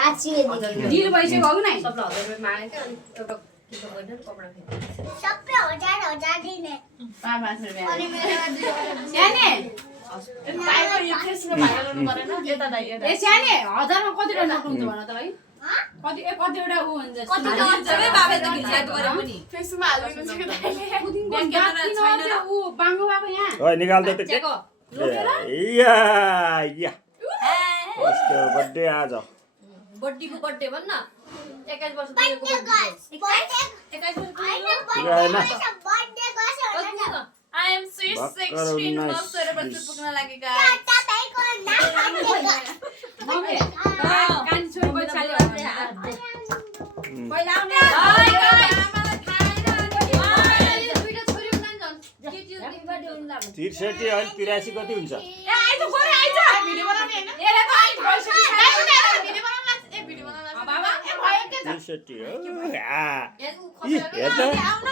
deal भइसक्यो हो नि सबले 1000 रुपैयाँ मागेको थियो अनि एउटा किलो गरेर कपडा फेरि सबै हजार दिने 5 रुपैयाँ अनि मेरो स्याने पाइको यो फेसमा भाइरल गर्नु परेन यता दाइ यता ए स्याने 1000 मा कतिवटा नोट हुन्छ भन त भाइ कतिवटा उ हुन्छ कति जबे बाबे त गिज्याक गरे पनि फेसबुकमा हाल्नु छ दाइले ब्याङ्क छैन उ बाङ्गो बाको यहाँ ओइ निकाल दे त चेको या या उसको बर्थडे आज बड्डीको बर्थडे भन्न 21 वर्ष पुगेको बर्थडे 21 वर्ष होइन बर्थडे गर्छ आई एम स्वीट 16 months र बच्चा पुग्न लागेका तपाईको नाम मम्मी कान छोरी को चाल्यो पहिला आउने हाय गाइस मलाई थाहा छैन यो दुईटा छोरी हुँदैन झन् के त्यो ह्यापी बर्थडे हुन लाग्यो 63 अनि 83 कति हुन्छ ए आइज गरे आइज भिडियो बनाउने हैन ए रे भाइ भइसक्यो भिडियो बनाउन लाग्छ ए भिडियो बनाउन लाग्छ बाबा ए भयो के छ 63 हो आ याजु इ खसेर हेर्दा आउ न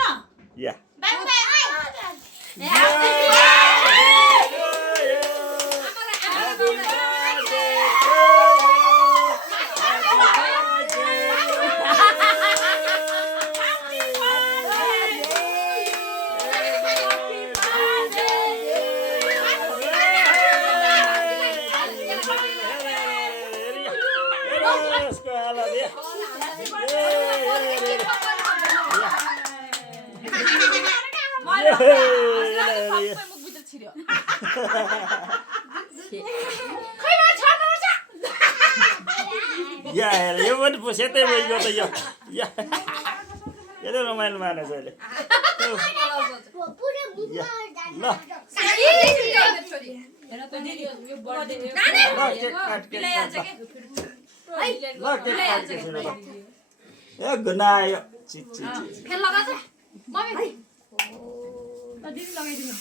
या या यो पनि पुसेतै भयो त यो या यसले रमाइलो मानेछ अहिले पुरै बुकमा ल हेर त दिदी यो बर्थडे ए गुनायो फेल लगा छ मम्मी त दिदी लगाइदिनु